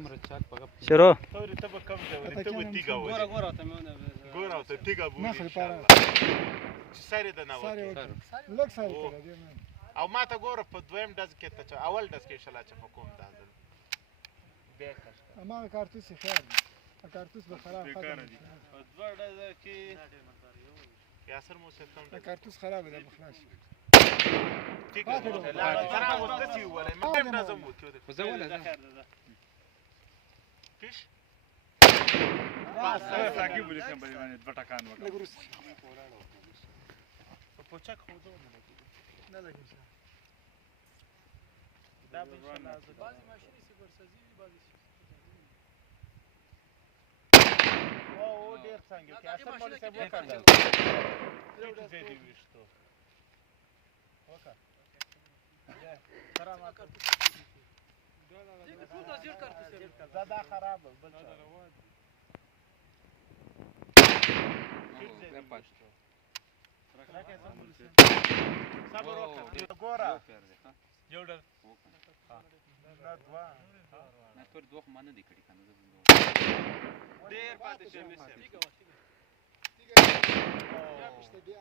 دومره چاک په غپ شروع تورې ته به کم ځورې ته به تیږه ولې ګوره ته مې ونه ګوره او ته تیږه بولي نخل پاره چې سر یې د نه ساري وکړي وکړه لږ ساري کړه دې نه او ما ته ګوره په دویم ډز کې ته اول ډز کې شلا چې په کوم ډز بیا کش اما کارتوس یې خیر دی کارتوس به خراب ختم شي په دوه ډزه کې یاسر مو څه کوم کارتوس خراب دی به خلاص تیږه لا خراب وخت چې ولې ما هم ډز مو ته خو زه ولا پیش بس راکې بولې سم باندې دوه ټکان وکړه لږ وروسته په پوچک خو دوه نه لګي شه دا به شلا بعضی ماشینې سپرسازي وي بعضی او ډیر څنګه کې اصل مولوی صاحب وکړل دې دې وښتو وکړه سلام علیکم دا خراب بل څه صبر وکړه ګوره یو ډول نه دوا نه تور دوه خو ما نه دي کړي کنه زه ډیر پاتې شي مې بیا پښته بیا